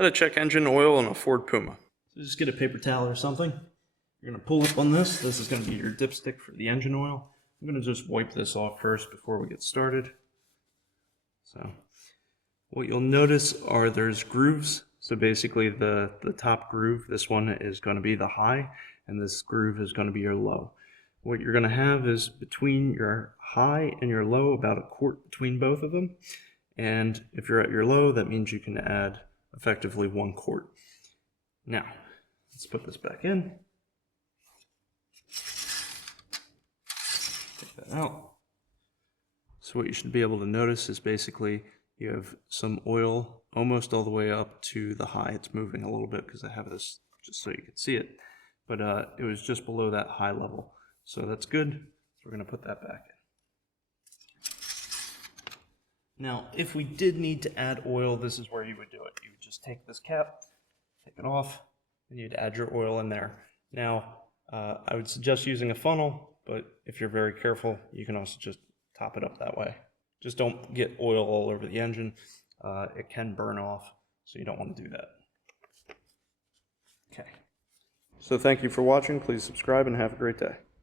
How to check engine oil on a Ford Puma. So just get a paper towel or something. You're going to pull up on this. This is going to be your dipstick for the engine oil. I'm going to just wipe this off first before we get started. So what you'll notice are there's grooves. So basically the top groove, this one is going to be the high, and this groove is going to be your low. What you're going to have is between your high and your low, about a quart between both of them. And if you're at your low, that means you can add effectively 1 quart. Now, let's put this back in. Take that out. So what you should be able to notice is basically you have some oil almost all the way up to the high. It's moving a little bit because I have this just so you can see it. But it was just below that high level. So that's good. So we're going to put that back in. Now, if we did need to add oil, this is where you would do it. You would just take this cap, take it off, and you'd add your oil in there. Now, I would suggest using a funnel, but if you're very careful, you can also just top it up that way. Just don't get oil all over the engine. It can burn off, so you don't want to do that. Okay. So thank you for watching. Please subscribe and have a great day.